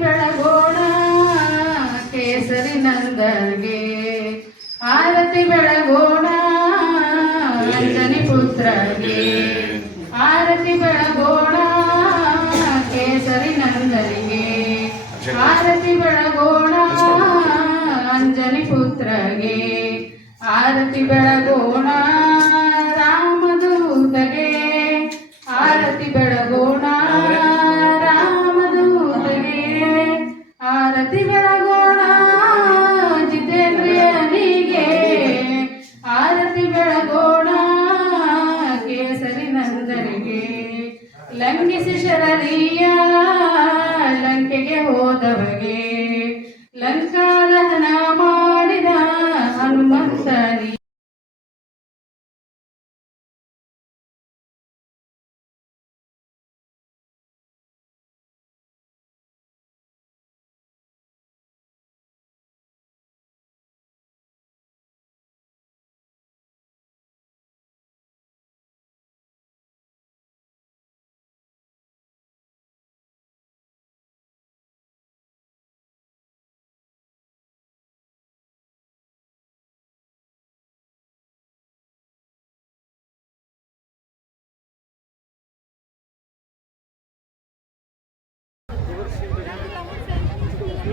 ಬೆಳಗೋಣ ಕೇಸರಿ ನಂದರ್ಗೆ ಆರತಿ ಬೆಳಗೋಣ ಅಂಜನಿ ಪುತ್ರಗೆ ಆರತಿ ಬೆಳಗೋಣ ಕೇಸರಿ ನಂದರಿಗೆ ಆರತಿ ಬೆಳಗೋಣ ಅಂಜನಿ ಪುತ್ರಗೆ. ಆರತಿ ಬೆಳಗೋಣ ರಾಮದೂತಗೆ ಆರತಿ ಬೆಳಗೋಣ ರಾಮದೂತಗೆ ಆರತಿ ಬೆಳಗೋಣ, ಜಿತೇಂದ್ರಿಯನಿಗೆ. ಆರತಿ ಬೆಳಗೋಣ, ಕೇಸರಿ ನಂದನಿಗೆ. ಲಂಘಿಸಿ ಶರರಿಯ ಲಂಕೆಗೆ ಹೋದವಗೆ. ಲಂಕಾದಹನ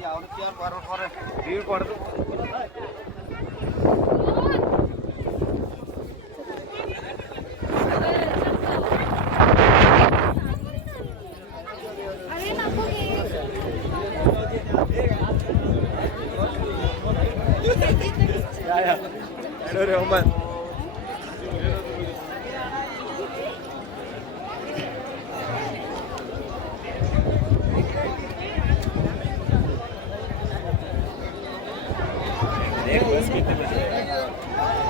Yeah, yeah. I know that, man. দেখতে পেয়েছি